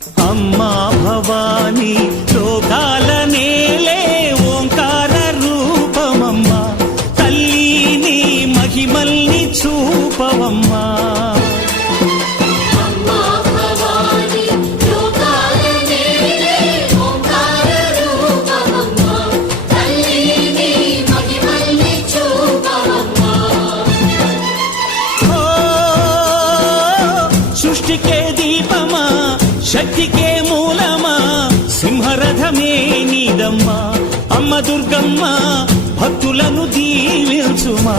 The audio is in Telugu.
అమ్మా భవానీ లోకాల నేలే ఓంకార రూపమమ్మా, తల్లి నీ మహిమల్ని చూపవమ్మా. సృష్టికే దీపమా, శక్తికే మూలమా, సింహరథమే నీదమ్మా. అమ్మ దుర్గమ్మ భక్తులను దీవించుమా.